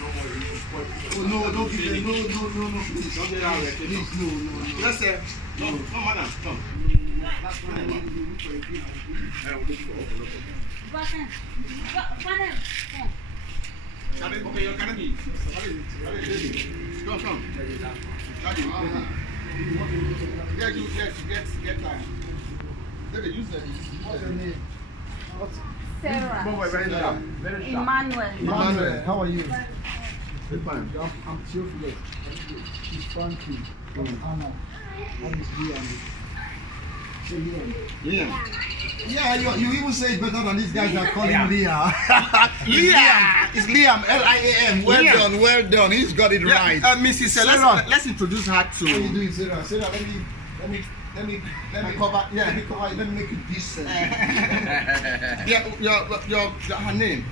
Oh, no, don't give them. No, please. Don't get out. Please, no. Yes, sir. No, madam, come. That's fine. Okay, you're gonna be. Come. Get time. David, use that. What's your name? Sarah. Emmanuel, how are you? Fine. I'm Theophilus. He's Frankie. Anna. And it's Liam. Say Liam. Yeah, you even say it better than these guys that call him Liam. Liam. It's Liam. Liam. Well done. He's got it right. Mrs. Sarah. Let's introduce her How you to. doing, Sarah? Sarah, let me cover. Yeah, let me make it decent. Yeah, her name.